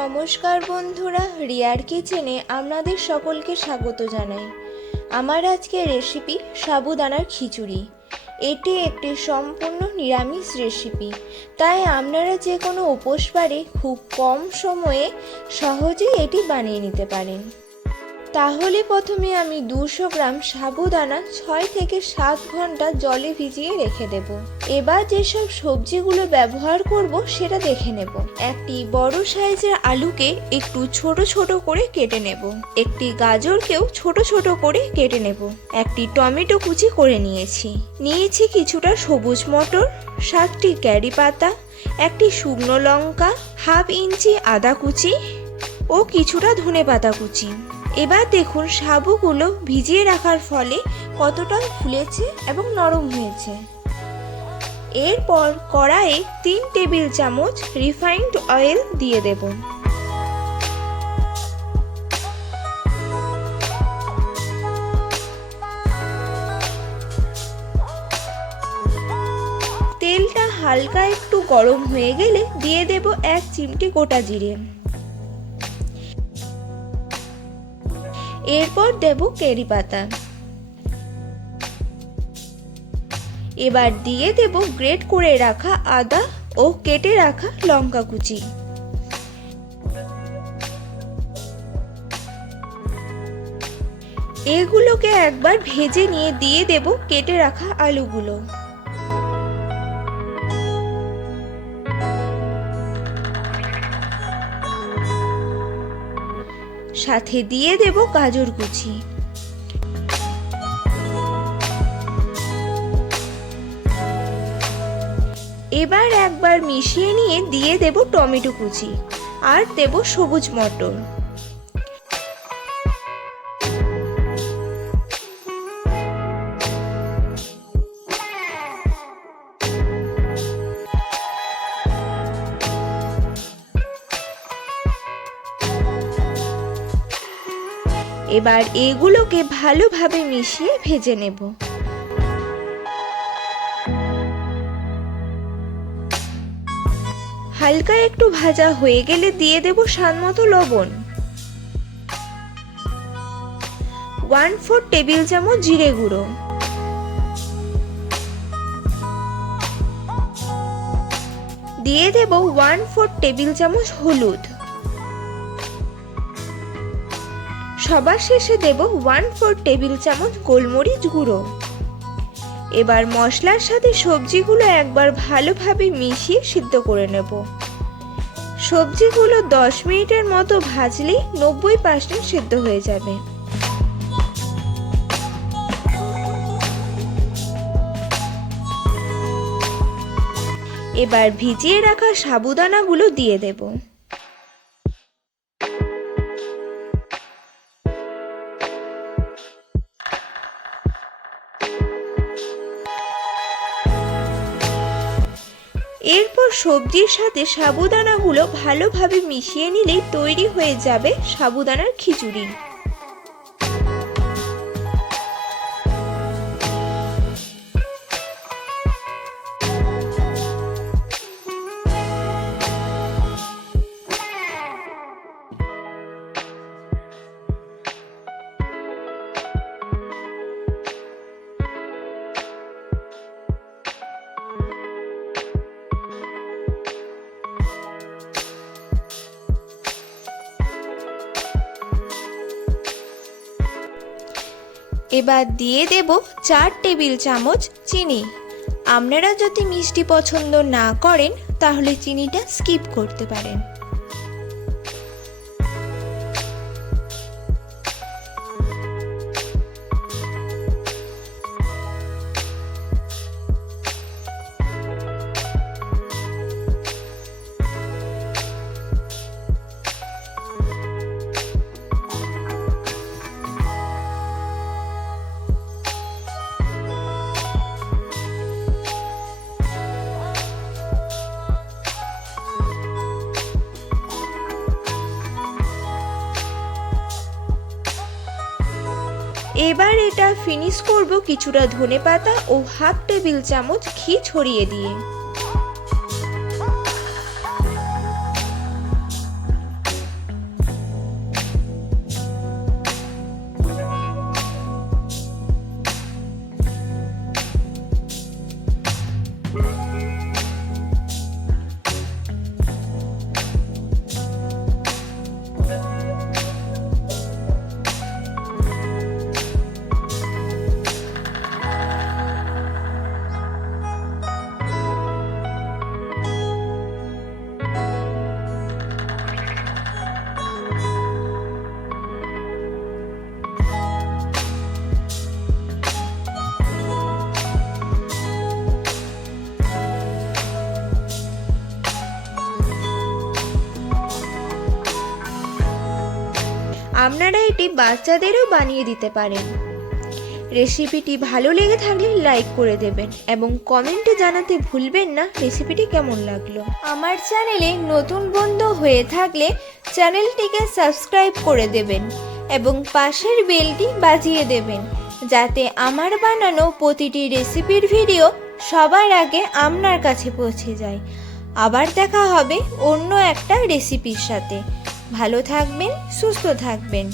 নমস্কার বন্ধুরা, রিয়ার কিচেনে আপনাদের সকলকে স্বাগত জানাই। আমার আজকের রেসিপি সাবুদানার খিচুড়ি। এটি একটি সম্পূর্ণ নিরামিষ রেসিপি, তাই আপনারা যে কোনো উপোস বারে খুব কম সময়ে সহজেই এটি বানিয়ে নিতে পারেন। তাহলে প্রথমে আমি 200 গ্রাম সাবুদানা 6 থেকে 7 ঘন্টা জলে ভিজিয়ে রেখে দেব। এবার যেসব সবজিগুলো ব্যবহার করব সেটা দেখে নেব। একটি বড় সাইজের আলুকে একটু ছোট ছোট করে কেটে নেব। একটি গাজরকেও ছোট ছোট করে কেটে নেব। একটি টমেটো কুচি করে নিয়েছি কিছুটা সবুজ মটর, 7টি কারি পাতা, একটি শুকনো লঙ্কা, হাফ ইঞ্চি আদা কুচি ও কিছুটা ধনেপাতা কুচি। এবার দেখুন সাবুগুলো ভিজিয়ে রাখার ফলে কতটা ফুলেছে এবং নরম হয়েছে। এরপর কড়াইয়ে 3 টেবিল চামচ রিফাইন্ড অয়েল দিয়ে দেব। তেলটা হালকা একটু গরম হয়ে গেলে দিয়ে দেব 1 চিমটি গোটা জিরে। এরপর দেব কারি পাতা। এবার দিয়ে দেব গ্রেট করে রাখা আদা ও কেটে রাখা লঙ্কা কুচি। এগুলোকে একবার ভেজে নিয়ে দিয়ে দেব কেটে রাখা আলুগুলো। সাথে দিয়ে দেব গাজর কুচি। এবার একবার মিশিয়ে নিয়ে দিয়ে দেব টমেটো কুচি আর দেব সবুজ মটর। এবার এগুলোকে ভালোভাবে মিশিয়ে ভেজে নেব। হালকা একটু ভাজা হয়ে গেলে দিয়ে দেব স্বাদমতো লবণ, 1/4 টেবিল চামচ জিরে গুঁড়ো, দিয়ে দেব 1/4 টেবিল চামচ হলুদ, সবার শেষে দেব 1/4 টেবিল চামচ গোলমরিচ গুঁড়ো। এবার মশলার সাথে সবজিগুলো একবার ভালোভাবে মিশিয়ে সিদ্ধ করে নেব। সবজিগুলো 10 মিনিটের মতো ভাজলেই 90% সিদ্ধ হয়ে যাবে। এবার ভিজিয়ে রাখা সাবুদানাগুলো দিয়ে দেব। এরপর সবজির সাথে সাবুদানাগুলো ভালোভাবে মিশিয়ে নিলেই তৈরি হয়ে যাবে সাবুদানার খিচুড়ি। এবার দিয়ে দেব 4 টেবিল চামচ চিনি। আপনারা যদি মিষ্টি পছন্দ না করেন তাহলে চিনিটা স্কিপ করতে পারেন। এবার এটা ফিনিশ করব কিছুটা ধনেপাতা ও হাফ টেবিল চামচ ঘি ছড়িয়ে দিয়ে। আপনারা এটি বাচ্চাদেরও বানিয়ে দিতে পারেন। রেসিপিটি ভালো লেগে থাকলে লাইক করে দেবেন এবং কমেন্টে জানাতে ভুলবেন না রেসিপিটি কেমন লাগলো। আমার চ্যানেলে নতুন বন্ধু হয়ে থাকলে চ্যানেলটিকে সাবস্ক্রাইব করে দেবেন এবং পাশের বেলটি বাজিয়ে দেবেন, যাতে আমার বানানো প্রতিটি রেসিপির ভিডিও সবার আগে আপনার কাছে পৌঁছে যায়। আবার দেখা হবে অন্য একটা রেসিপির সাথে। ভালো থাকবেন, সুস্থ থাকবেন।